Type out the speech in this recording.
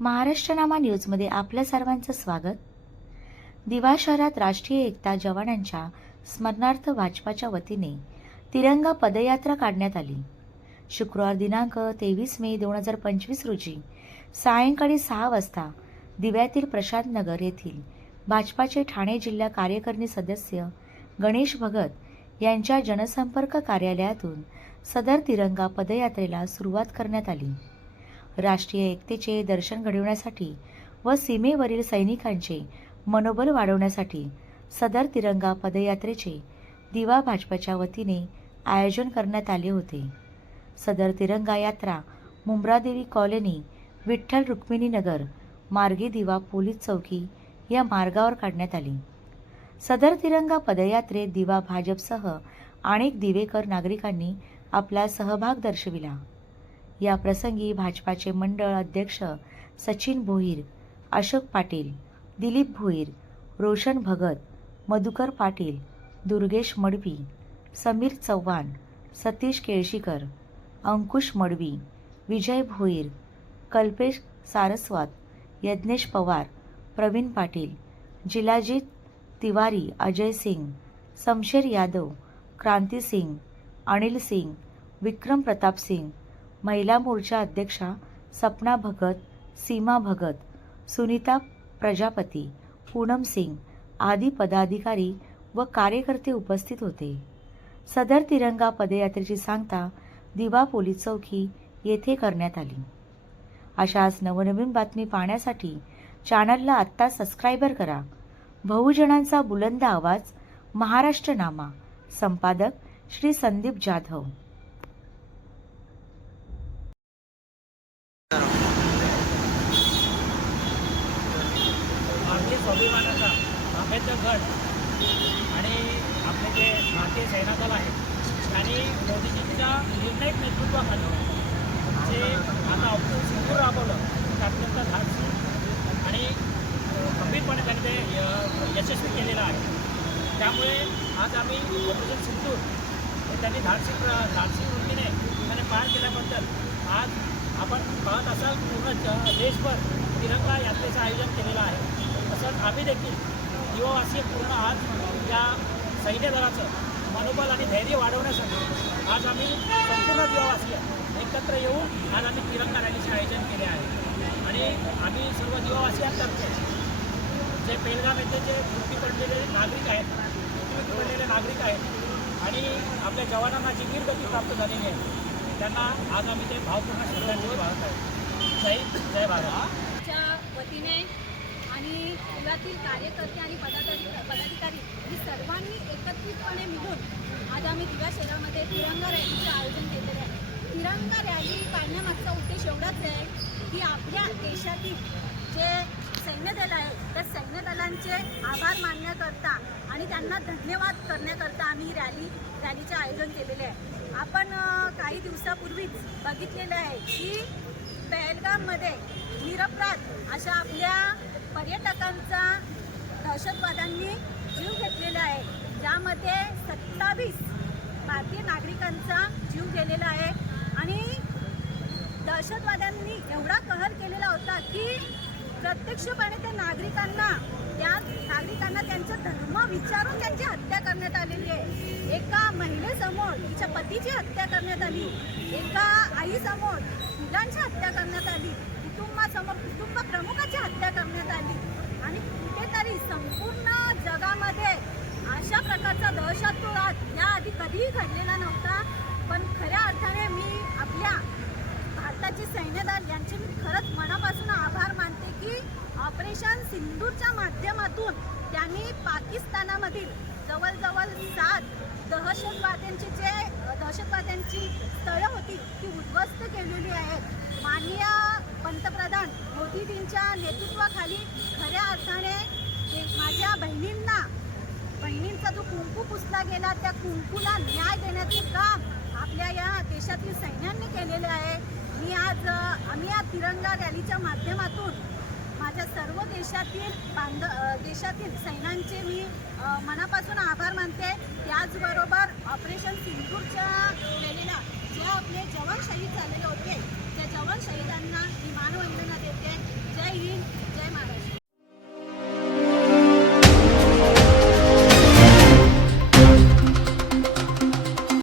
महाराष्ट्रनामा न्यूजमध्ये आपल्या सर्वांचं स्वागत. दिवा शहरात राष्ट्रीय एकता जवानांच्या स्मरणार्थ भाजपाच्या वतीने तिरंगा पदयात्रा काढण्यात आली. शुक्रवार दिनांक तेवीस मे दोन हजार पंचवीस रोजी सायंकाळी सहा वाजता दिव्यातील प्रशांत नगर येथील भाजपाचे ठाणे जिल्हा कार्यकारिणी सदस्य गणेश भगत यांच्या जनसंपर्क कार्यालयातून सदर तिरंगा पदयात्रेला सुरुवात करण्यात आली. राष्ट्रीय एकतेचे दर्शन घडवण्यासाठी व सीमेवरील सैनिकांचे मनोबल वाढवण्यासाठी सदर तिरंगा पदयात्रेचे दिवा भाजपाच्या वतीने आयोजन करण्यात आले होते. सदर तिरंगा यात्रा मुंब्रादेवी कॉलनी विठ्ठल रुक्मिणीनगर मार्गे दिवा पोलीस चौकी या मार्गावर काढण्यात आली. सदर तिरंगा पदयात्रेत दिवा भाजपसह अनेक दिवेकर नागरिकांनी आपला सहभाग दर्शविला. या प्रसंगी भाजपाचे मंडळ अध्यक्ष सचिन भोईर अशोक पाटील दिलीप भोईर रोशन भगत मधुकर पाटील दुर्गेश मडवी समीर चव्हाण सतीश केळशीकर अंकुश मडवी विजय भोईर कल्पेश सारस्वत यज्ञेश पवार प्रवीण पाटील जिलाजीत तिवारी अजय सिंग समशेर यादव क्रांती सिंग अनिल सिंग विक्रम प्रताप सिंग महिला मोर्चा अध्यक्षा सपना भगत सीमा भगत सुनीता प्रजापती पूनम सिंग आदी पदाधिकारी व कार्यकर्ते उपस्थित होते. सदर तिरंगा पदयात्रेची सांगता दिवा पोलीस चौकी येथे करण्यात आली. अशाच नवनवीन बातमी पाहण्यासाठी चॅनलला आत्ता सबस्क्रायबर करा. बहुजनांचा बुलंद आवाज महाराष्ट्र नामा संपादक श्री संदीप जाधव भारतीय स्वाभिमानाचा आंबेडकर गट आणि आपले जे भारतीय सेना दल आहे त्यांनी मोदीजींच्या निर्णायक नेतृत्वाखाली जे आता ऑप्शन सिंधू राबवलं ते अत्यंत धाडसी आणि गंभीरपणे त्यांनी ते य यशस्वी केलेलं आहे. त्यामुळे आज आम्ही ऑपरेशन सिंधू त्यांनी धाडसी प्र धाडसी वृत्तीने त्याने पार केल्याबद्दल आज आपण पाहत असाल पूर्ण ज देशभर तिरंगा यात्रेचं आयोजन केलेलं आहे. आम्ही देखील युवावासीय पूर्ण आज या सैन्य दलाचं मनोबल आणि धैर्य वाढवण्यासाठी आज आम्ही संपूर्ण युवावासीय एकत्र येऊन आज आम्ही तिरंगा रॅलीचे आयोजन केले आहे. आणि आम्ही सर्व युवावासियांतर्फे जे पेलगाम येथे जे मृत्यू पडलेले नागरिक आहेत मृत्यू पडलेले नागरिक आहेत आणि आपल्या जवानांना जी वीरगती प्राप्त झालेली आहे त्यांना आज आम्ही ते भावपूर्ण श्रद्धांजली वाहत आहे जय जय भारत. वतीने पुण्यातील कार्यकर्ते आणि पदाधिकारी पदाधिकारी ही सर्वांनी एकत्रितपणे मिळून आज आम्ही दिव्या शहरामध्ये तिरंगा रॅलीचं आयोजन केलेलं आहे. तिरंगा रॅली काढण्यामागचा उद्देश एवढाच आहे की आपल्या देशातील जे सैन्य दल आहे त्या सैन्यदलांचे आभार मानण्याकरता आणि त्यांना धन्यवाद करण्याकरता आम्ही रॅली रॅलीचे आयोजन केलेले आहे. आपण काही दिवसापूर्वीच बघितलेलं आहे की पहलगाममध्ये निरपराध अशा आपल्या पाकिस्तानचा दहशतवाद्यांनी जीव घेतलेला आहे ज्यामध्ये सत्तावीस भारतीय नागरिकांचा जीव गेलेला आहे. आणि दहशतवाद्यांनी एवढा कहर केलेला होता की प्रत्यक्षपणे त्या नागरिकांना त्या नागरिकांना त्यांचा धर्म विचारून त्यांची हत्या करण्यात आलेली आहे. एका महिलेसमोर तिच्या पतीची हत्या करण्यात आली. एका आईसमोर मुलांची हत्या करण्यात आली. कुटुंबासमोर कुटुंब प्रमुख हत्या करण्यात आली आणि कुठेतरी संपूर्ण जगामध्ये अशा प्रकारचा दहशतवाद याआधी कधीही घडलेला नव्हता पण खऱ्या अर्थाने मी आपल्या भारताची सैन्यदल यांचे मी खरंच मनापासून आभार मानते की ऑपरेशन सिंधूरच्या माध्यमातून त्यांनी पाकिस्तानामधील जवळजवळ सात दहशतवाद्यांची जे दहशतवाद्यांची स्थळं होती ती उद्ध्वस्त केलेली आहेत. माननीय पंतप्रधान मोदीजींच्या नेतृत्वाखाली खऱ्या अर्थाने माझ्या बहिणींना बहिणींचा जो कुंकू पुसला गेला त्या कुंकूला न्याय देण्याचे काम आपल्या या देशातील सैन्यांनी केलेले आहे. मी आज आम्ही या तिरंगा रॅलीच्या माध्यमातून माझ्या सर्व देशातील बांध देशातील सैन्यांचे मी मनापासून आभार मानते. त्याचबरोबर ऑपरेशन सिंधूरच्या वेळेला जे आपले जवान शहीद झालेले होते त्या जवान शहीदांना